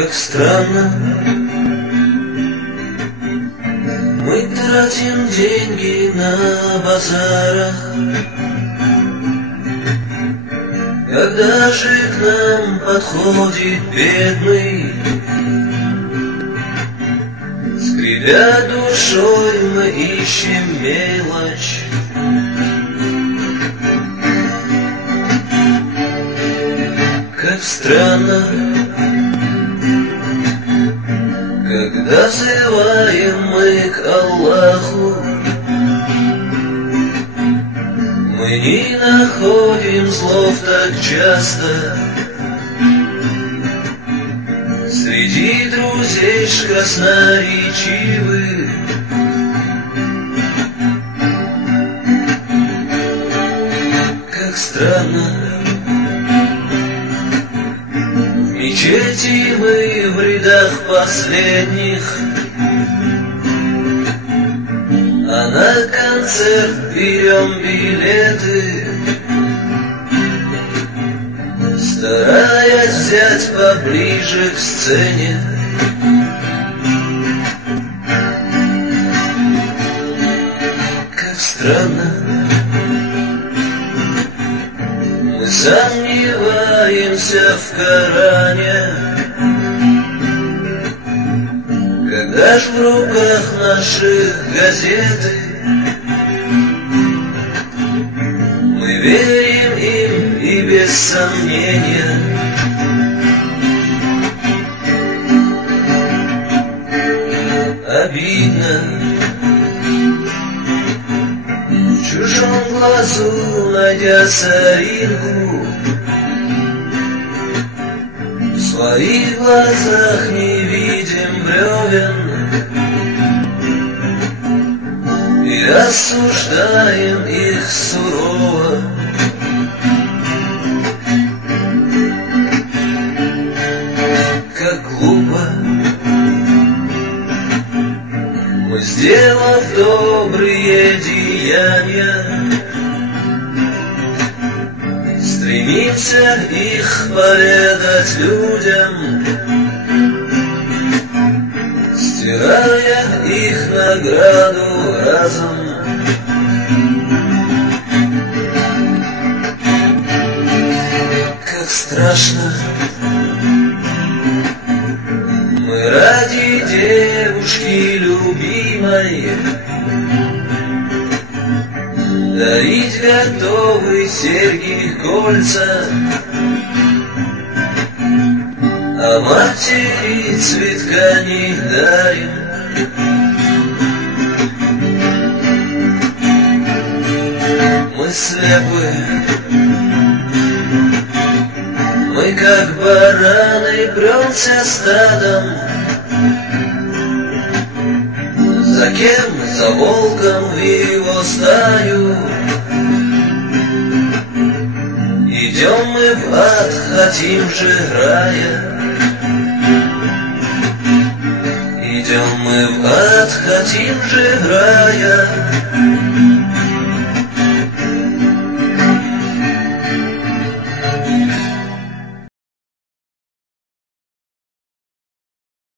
Как странно, мы тратим деньги на базарах, когда же к нам подходит бедный, скрипя душой, мы ищем мелочь. Как странно, когда взываем мы к Аллаху, мы не находим слов так часто. Среди друзей красноречивых как странно, в мечети мы в рядах последних, а на концерт берем билеты, стараясь взять поближе к сцене. Как странно, мы сомневаемся в Коране, когда ж в руках наших газеты. Мы верим им и без сомнения. Обидно, в чужом глазу найдя соринку, в своих глазах не видим бревен и осуждаем их сурово. Как глупо, мы, сделав добрые деяния, стремимся их поведать людям, стирая их награду разом. Как страшно, мы ради девушки любимой дарить готовы серьги, кольца, а матери цветка не дарим. Мы слепы, мы как бараны премся стадом, за кем? За волком в его стаю. Идем мы в ад, хотим же рая. Идем мы в ад, хотим же рая.